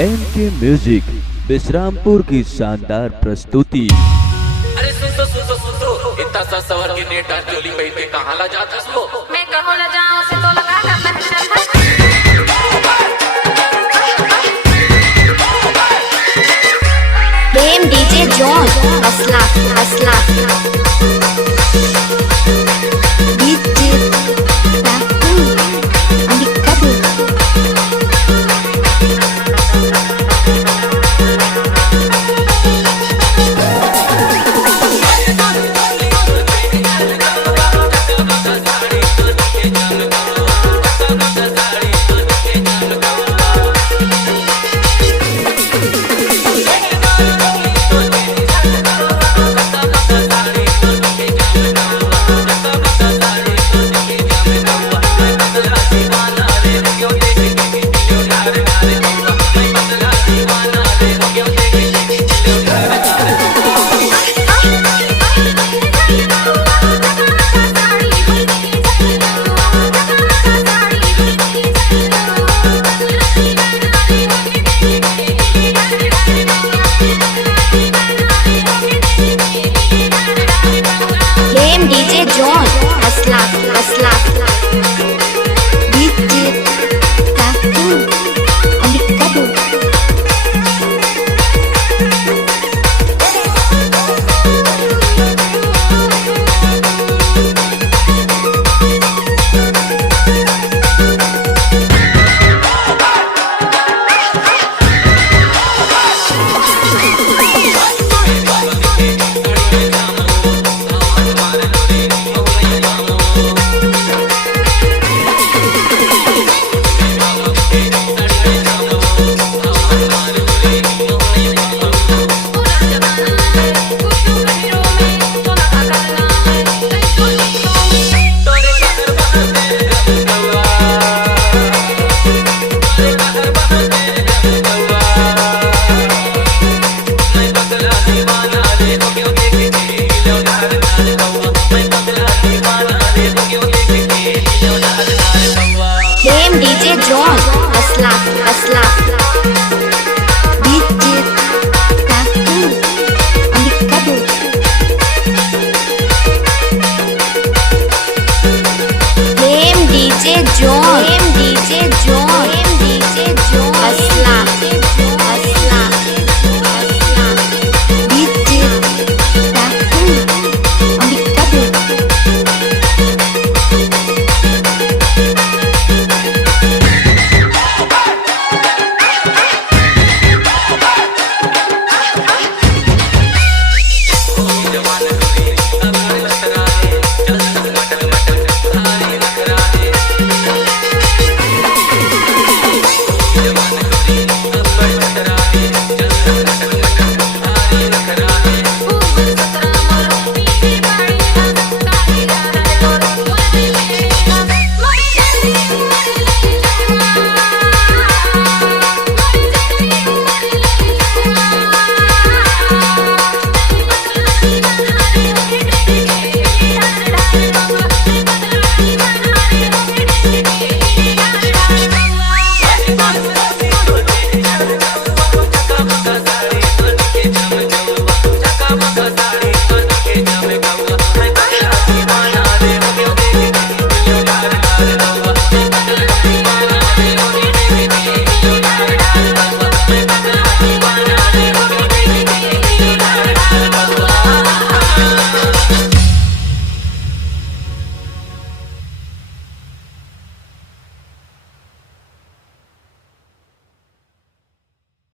N K music बिशरामपुर की शानदार प्रस्तुति। अरे सुन तो इतना सा सवर के ने डार चोली पहन के कहाँ ला जाता सो? मैं कहो ला जाऊं से तो लगा का पहचान गेम डीजे जॉन असला डीजे ताकू अलिकबू डीजे जॉन असला डीजे ताकू अलिकबू गेम डीजे जॉन असला